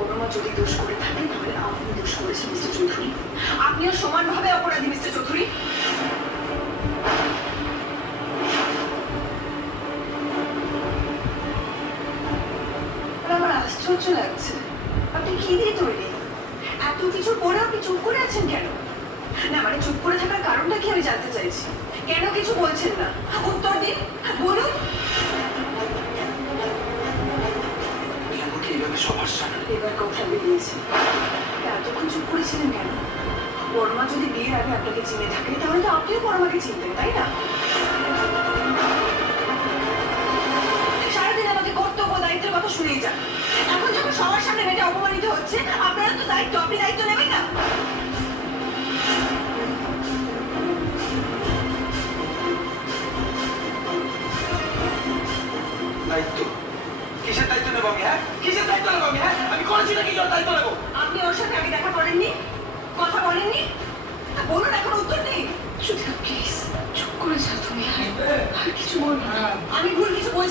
বড়মা যদি দোষ করে থাকেন তাহলে আপনি দোষ করেছেন মিস্টার চৌধুরী। আপনিও সমানভাবে অপরাধী মিস্টার চৌধুরী। আমার আশ্চর্য লাগছে, আপনি কি দিয়ে তৈরি? এত কিছু পরে আপনি চুপ করে আছেন কেন? না মানে চুপ করে থাকার কারণটা কি আমি জানতে চাইছি। কেন কিছু বলছেন না? উত্তর দিন, বলুন। সবার সামনে এবার কথা বেরিয়েছে। এতক্ষণ চুপ করেছিলেন কেন? বড়মা যদি বিয়ের আগে আপনাকে চিনে থাকে তাহলে তো আপনিও বড়মাকে চিনতেন, তাই না? সারাদিন আমাকে কর্তব্য দায়িত্বের কথা শুনেই যান। এখন যখন সবার সামনে মেয়েটা অপমানিত হচ্ছে, আপনারা তো দায়িত্ব, আপনি দায়িত্ব নেবেন না? দায়িত্ব? কিসের দায়িত্ব নেবো আমি? হ্যাঁ, কিসের দায়িত্ব নেবো আমি? হ্যাঁ, আমি করেছি নাকি ওর দায়িত্ব নেবো? আপনি ওর সাথে আগে দেখা করেননি, কথা বলেননি? বলুন, এখন উত্তর নেই। সুধিকা প্লিজ চুপ করে যাও তুমি, আর কিছু বলবো না। আমি ভুল কিছু বলছি